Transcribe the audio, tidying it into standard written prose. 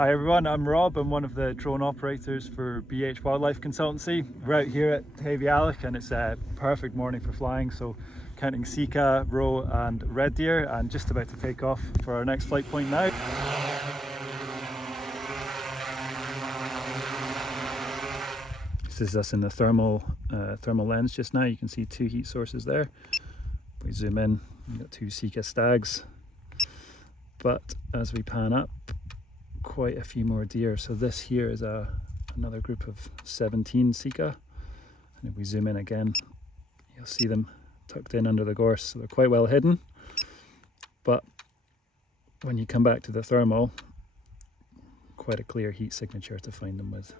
Hi everyone, I'm Rob. I'm one of the drone operators for BH Wildlife Consultancy. We're out here at Rewilding and it's a perfect morning for flying, so counting sika, roe and red deer, and just about to take off for our next flight point now. This is us in the thermal lens just now. You can see two heat sources there. We zoom in, we've got two sika stags, but as we pan up, quite a few more deer. So this here is another group of 17 sika, and if we zoom in again, you'll see them tucked in under the gorse, so they're quite well hidden. But when you come back to the thermal, quite a clear heat signature to find them with.